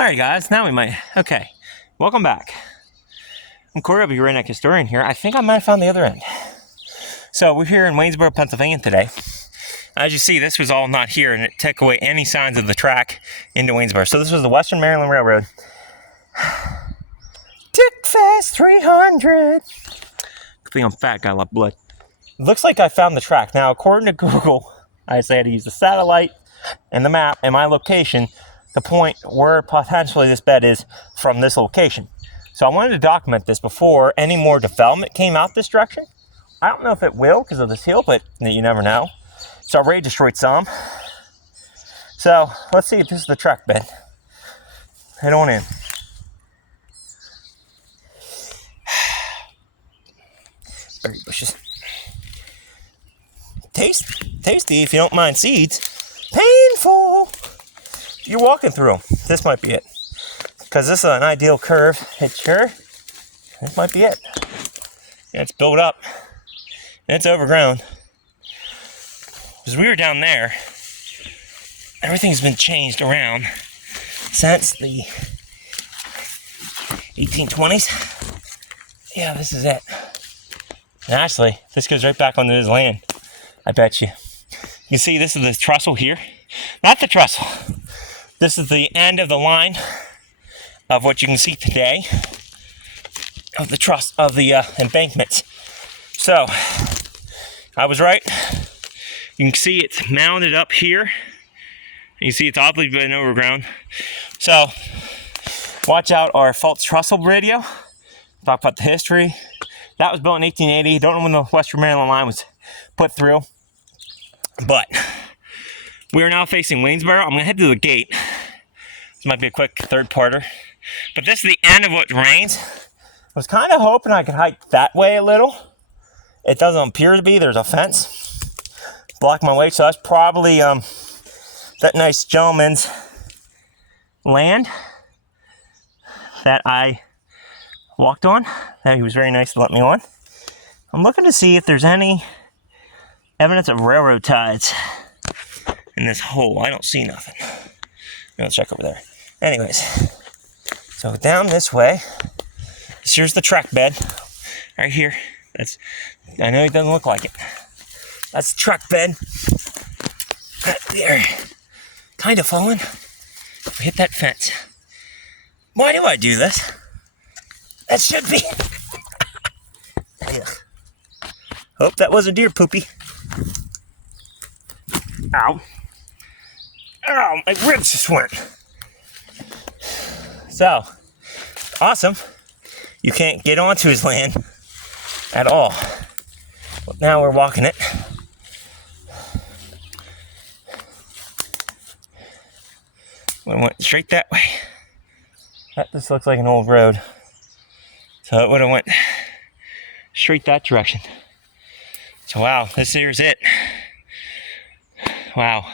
Alright guys, now we might, okay. Welcome back. I'm Corey, I'll be your redneck historian here. I think I might have found the other end. So we're here in Waynesboro, Pennsylvania today. As you see, this was all not here and it took away any signs of the track into Waynesboro. So this was the Western Maryland Railroad. Tick fast 300. Good thing I'm fat, got a lot of blood. Looks like I found the track. Now, according to Google, I just had to use the satellite and the map and my location to point where potentially this bed is from this location. So I wanted to document this before any more development came out this direction. I don't know if it will because of this hill, but you never know. It's already destroyed some. So let's see if this is the track bed. Head on in. Berry bushes. Tasty if you don't mind seeds. Painful. You're walking through them. This might be it. Because this is an ideal curve. This might be it. Yeah, it's built up. And it's overgrown. Because we were down there, everything's been changed around since the 1820s. Yeah, this is it. And actually, this goes right back onto his land. I bet you. You can see this is the trestle here. Not the trestle. This is the end of the line of what you can see today of the truss of the embankments. So I was right. You can see it's mounded up here. You see it's oddly been overgrown. So watch out our false trestle video. Talk about the history. That was built in 1880. Don't know when the Western Maryland line was put through. But we are now facing Waynesboro. I'm going to head to the gate. This might be a quick third-parter. But this is the end of what remains. I was kind of hoping I could hike that way a little. It doesn't appear to be. There's a fence. Block my way. So that's probably that nice gentleman's land that I walked on. That he was very nice to let me on. I'm looking to see if there's any evidence of railroad ties in this hole. I don't see nothing. Let's check over there. Anyways, so down this way. Here's the track bed, right here. I know it doesn't look like it. That's the track bed. There, kind of falling. We hit that fence. Why do I do this? That should be. Hope that wasn't deer poopy. Ow. Ow, my ribs just went. So, awesome. You can't get onto his land at all. But now we're walking it. We went straight that way. That just looks like an old road. So it would have went straight that direction. So wow, this here's it. Wow.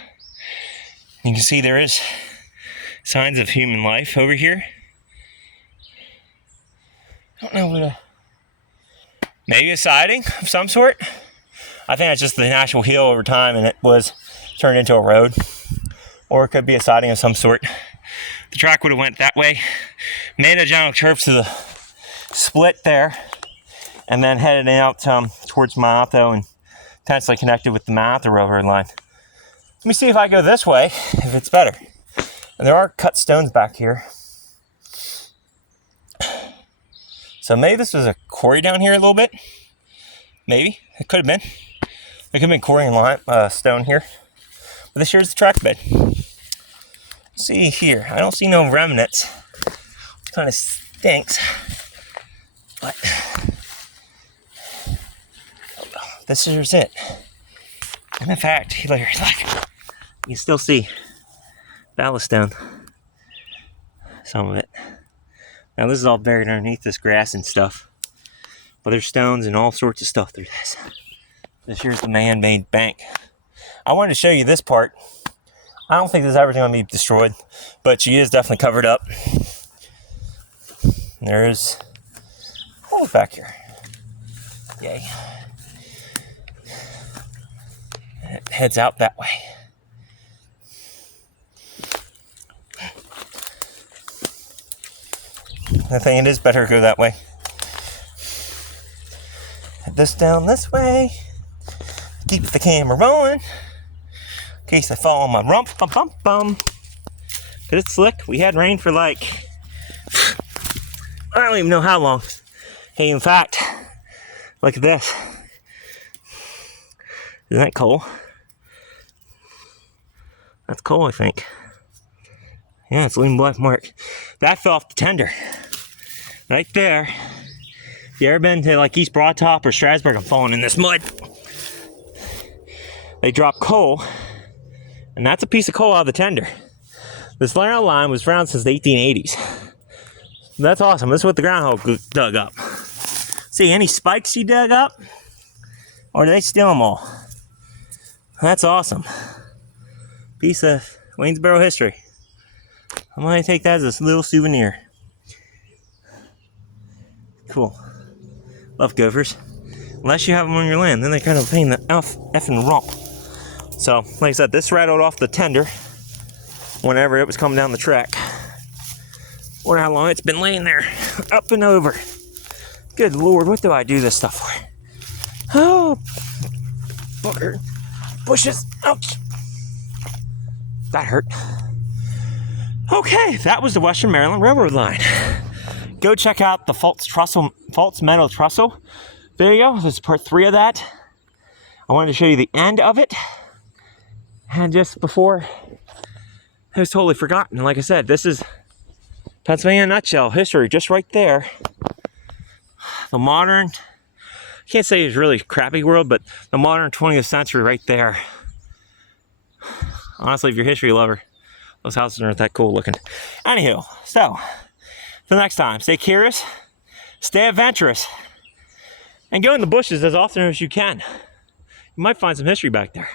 You can see there is signs of human life over here. I don't know what maybe a siding of some sort. I think that's just the natural hill over time and it was turned into a road. Or it could be a siding of some sort. The track would have went that way. Made a general curve to the split there. And then headed out towards Matho and potentially connected with the Matho railroad line. Let me see if I go this way, if it's better. And there are cut stones back here. So maybe this was a quarry down here a little bit. Maybe. It could have been. There could have been quarry and lime, stone here. But this here's the track bed. Let's see here. I don't see no remnants. It kind of stinks. But this is it. And in fact, look, you can still see ballast stone. Some of it. Now this is all buried underneath this grass and stuff. But there's stones and all sorts of stuff through this. This here's the man-made bank. I wanted to show you this part. I don't think this is ever going to be destroyed. But she is definitely covered up. There's holes back here. Yay. And it heads out that way. I think it is better to go that way. Head this down this way. Keep the camera rolling. In case I fall on my rump. Bum, bum, bum. Cause it's slick. We had rain for like, I don't even know how long. Hey, in fact, look at this. Isn't that cool? That's cool, I think. Yeah, it's lean black mark. That fell off the tender. Right there. If you ever been to like East Broad Top or Strasburg, I'm falling in this mud. They drop coal, and that's a piece of coal out of the tender. This lateral line was around since the 1880s. That's awesome. This is what the groundhog dug up. See, any spikes he dug up? Or did they steal them all? That's awesome. Piece of Waynesboro history. I'm going to take that as a little souvenir. Cool. Love gophers. Unless you have them on your land, then they kind of pain the effing rump. So, like I said, this rattled off the tender whenever it was coming down the track. Wonder how long it's been laying there, up and over. Good Lord, what do I do this stuff for? Oh, bugger. Bushes, ouch. That hurt. Okay, that was the Western Maryland Railroad line. Go check out the false metal trestle video. This is part 3 of that. I wanted to show you the end of it. And just before, I was totally forgotten. Like I said, this is Pennsylvania in a nutshell. History, just right there. The modern, I can't say it's really crappy world, but the modern 20th century right there. Honestly, if you're a history lover, those houses aren't that cool looking. Anywho, so, for next time, stay curious, stay adventurous, and go in the bushes as often as you can. You might find some history back there.